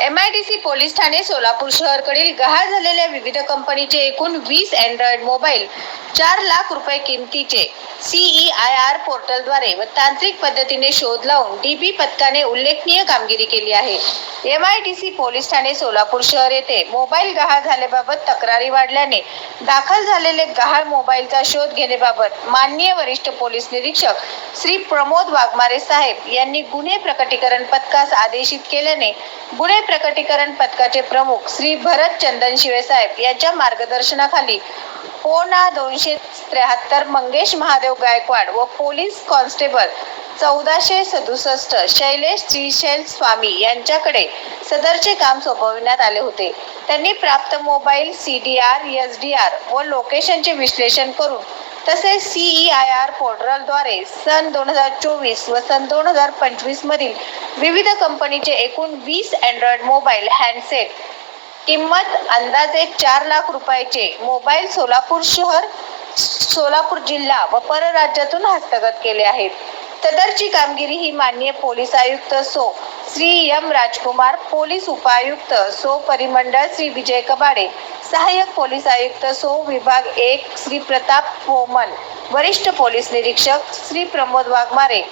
MIDC police ठाणे सोलापूर शहरकडील गहाळ झालेल्या विविध कंपनीचे एकूण वीस अँड्रॉइड मोबाईल चार लाख रुपये किमतीचे सीई आय आर पोर्टलद्वारे व तांत्रिक पद्धतीने शोध लावून डी बी पथकाने उल्लेखनीय कामगिरी केली आहे. M I D C police Thane Solapur शहर येथे मोबाईल गहाळ झाल्याबाबत तक्रारी वाढल्याने दाखल झालेले गहाळ मोबाईलचा शोध घेण्याबाबत माननीय वरिष्ठ पोलीस निरीक्षक श्री प्रमोद वाघमारे साहेब यांनी गुन्हे प्रकटीकरण पथकास आदेशित केल्याने गुन्हे प्रकटीकरण पथकाचे प्रमुख श्री भरत चंदन शिवे साहेब यांच्या मार्गदर्शनाखाली पोना दोनशे त्र्याहत्तर मंगेश महादेव गायकवाड व पोलीस कॉन्स्टेबल चौदाशे सदुसष्ट शैलेश श्रीशैल स्वामी यांच्याकडे सदरचे काम सोपविण्यात आले होते. त्यांनी प्राप्त mobile C D R S D R व लोकेशनचे विश्लेषण करून तसेच सीई आय आर पोर्टलद्वारे सन दोन हजार चोवीस व सन दोन हजार पंचवीस मधील विविध कंपनीचे एकूण वीस अँड्रॉइड मोबाईल हँडसेट किंमत अंदाजे चार लाख रुपयाचे. मोबाईल सोलापूर शहर सोलापूर जिल्हा व परराज्यातून हस्तगत केले आहेत. सदरची कामगिरी ही मान्य पोलीस आयुक्त सो श्री एम राजकुमार पोलीस उपायुक्त सो परिमंडळ श्री विजय कबाडे सहाय्यक पोलीस आयुक्त सो विभाग एक श्री प्रताप पोमन वरिष्ठ पोलीस निरीक्षक श्री प्रमोद वाघमारे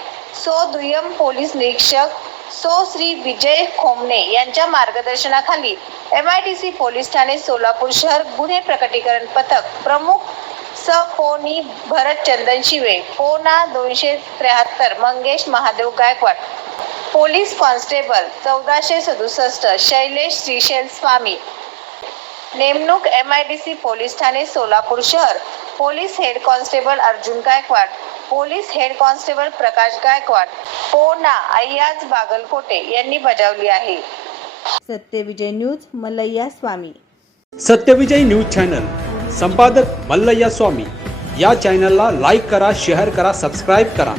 सो दुय्यम पोलीस निरीक्षक सो श्री विजय खोमणे यांच्या मार्गदर्शनाखाली M I D C police Thane Solapur शहर गुन्हे प्रकटीकरण पथक प्रमुख स पोनी भरत चंदन शिवे पोना दोनशे त्र्याहत्तर मंगेश महादेव गायकवाड पोलीस कॉन्स्टेबल चौदाशे सदुसष्ट शैलेश श्रीशैल स्वामी नेमणूक M I D C police Thane Solapur शहर. Police head constable Arjun Gaikwad. Police head constable Prakash Gaikwad. पोना अय्याज बागलकोटे यांनी बजावली आहे. Satyavijay news Mallayya Swami. Satyavijay news channel. संपादक मल्लय्या स्वामी. या चॅनलला लाईक करा शेअर करा सबस्क्राईब करा.